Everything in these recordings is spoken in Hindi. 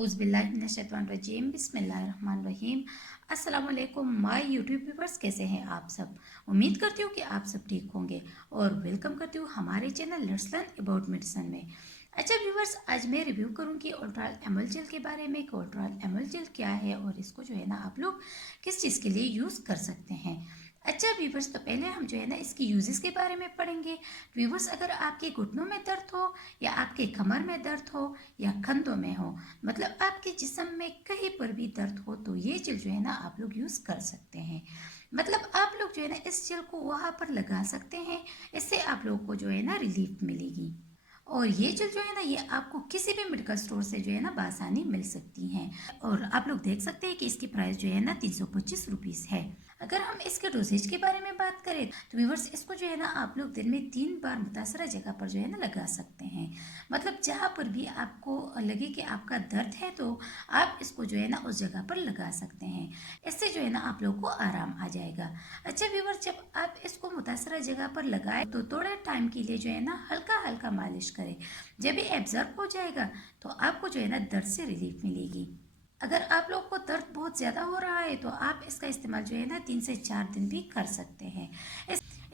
औज़ुबिल्लाहिमिनश्शैतानिर्रजीम बिस्मिल्लाहिर्रहमानिर्रहीम। अस्सलाम वालेकुम माय यूट्यूब व्यूवर्स, कैसे हैं आप सब। उम्मीद करती हूँ कि आप सब ठीक होंगे और वेलकम करती हूँ हमारे channel let's learn about medicine में। अच्छा व्यूवर्स, आज मैं रिव्यू करूँगी ओल्ट्राल एमोल जेल के बारे में कि ओल्ट्राल एमोल जेल क्या है और इसको जो है ना आप लोग किस चीज़ के लिए यूज़ कर सकते हैं। अच्छा व्यूवर्स, तो पहले हम जो है ना इसकी यूजेस के बारे में पढ़ेंगे। व्यूवर्स, अगर आपके घुटनों में दर्द हो या आपके कमर में दर्द हो या कंधों में हो, मतलब आपके जिस्म में कहीं पर भी दर्द हो, तो ये जेल जो है ना आप लोग यूज़ कर सकते हैं। मतलब आप लोग जो है ना इस जेल को वहाँ पर लगा सकते हैं। इससे आप लोग को जो है ना रिलीफ मिलेगी। और ये जेल जो है ना ये आपको किसी भी मेडिकल स्टोर से जो है ना बासानी मिल सकती हैं। और आप लोग देख सकते हैं कि इसकी प्राइस जो है ना 325 रुपीज़ है। अगर हम इसके डोसेज के बारे में बात करें तो व्यूवर्स, इसको जो है ना आप लोग दिन में 3 बार मुतासरा जगह पर जो है ना लगा सकते हैं। मतलब जहाँ पर भी आपको लगे कि आपका दर्द है तो आप इसको जो है ना उस जगह पर लगा सकते हैं। इससे जो है ना आप लोग को आराम आ जाएगा। अच्छा व्यूवर्स, जब आप इसको मुतासरा जगह पर लगाए तो थोड़े टाइम के लिए जो है ना हल्का हल्का मालिश करें। जब ये एब्जॉर्ब हो जाएगा तो आपको जो है ना दर्द से रिलीफ मिलेगी। अगर आप लोग को दर्द बहुत ज़्यादा हो रहा है तो आप इसका इस्तेमाल जो है ना 3 से 4 दिन भी कर सकते हैं।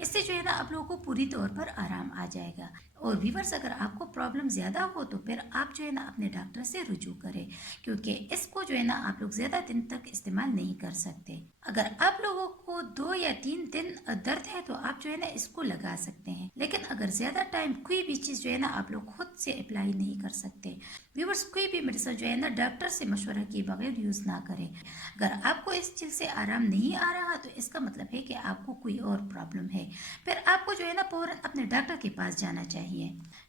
इससे जो है ना आप लोगों को पूरी तौर पर आराम आ जाएगा। और व्यूवर्स, अगर आपको प्रॉब्लम ज़्यादा हो तो फिर आप जो है ना अपने डॉक्टर से रुजू करें, क्योंकि इसको जो है ना आप लोग ज़्यादा दिन तक इस्तेमाल नहीं कर सकते। अगर आप लोगों को 2 या 3 दिन दर्द है तो आप जो है ना इसको लगा सकते हैं, लेकिन अगर ज़्यादा टाइम कोई भी चीज़ जो है ना आप लोग खुद से अप्लाई नहीं कर सकते। व्यूवर्स, कोई भी मेडिसिन जो है ना डॉक्टर से मशवरा किए बगैर यूज़ ना करें। अगर आपको इस चीज़ से आराम नहीं आ रहा तो इसका मतलब है कि आपको कोई और प्रॉब्लम है। फिर आपको जो है ना फौरन अपने डॉक्टर के पास जाना चाहिए।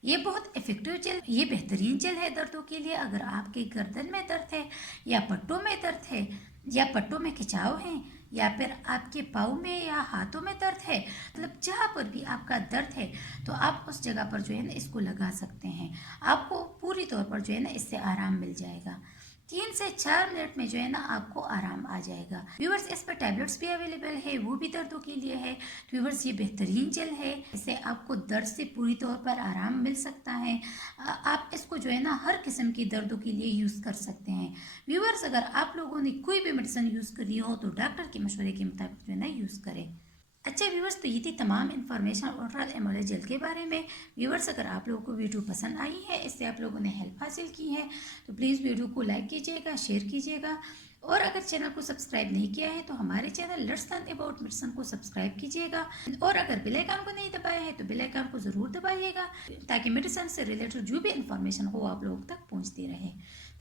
ये बहुत इफेक्टिव जेल, ये बेहतरीन जेल है दर्दों के लिए। अगर आपके गर्दन में दर्द है या पट्टों में दर्द है या पट्टों में खिंचाव है या फिर आपके पाँव में या हाथों में दर्द है, मतलब जहाँ पर भी आपका दर्द है तो आप उस जगह पर जो है ना इसको लगा सकते हैं। आपको पूरी तौर पर जो है ना इससे आराम मिल जाएगा। 3 से 4 मिनट में जो है ना आपको आराम आ जाएगा। व्यूवर्स, इस पर टैबलेट्स भी अवेलेबल है, वो भी दर्दों के लिए है। व्यूवर्स, ये बेहतरीन जेल है, इससे आपको दर्द से पूरी तौर पर आराम मिल सकता है। आप इसको जो है ना हर किस्म की दर्दों के लिए यूज़ कर सकते हैं। व्यूवर्स, अगर आप लोगों ने कोई भी मेडिसिन यूज़ करी हो तो डॉक्टर के मशवरे के मुताबिक जो है ना यूज़ करें। अच्छा व्यूवर्स, तो ये थी तमाम इन्फॉर्मेशन ओरल एमोले जेल के बारे में। व्यूवर्स, अगर आप लोगों को वीडियो पसंद आई है, इससे आप लोगों ने हेल्प हासिल की है, तो प्लीज़ वीडियो को लाइक कीजिएगा, शेयर कीजिएगा। और अगर चैनल को सब्सक्राइब नहीं किया है तो हमारे channel let's learn about medicine को सब्सक्राइब कीजिएगा। और अगर बेल आइकन को नहीं दबाया है तो बेल आइकन को ज़रूर दबाइएगा, ताकि मेडिसिन से रिलेटेड जो भी इन्फॉर्मेशन हो आप लोगों तक पहुँचती रहे।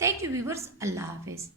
थैंक यू व्यूवर्स, अल्लाह हाफिज़।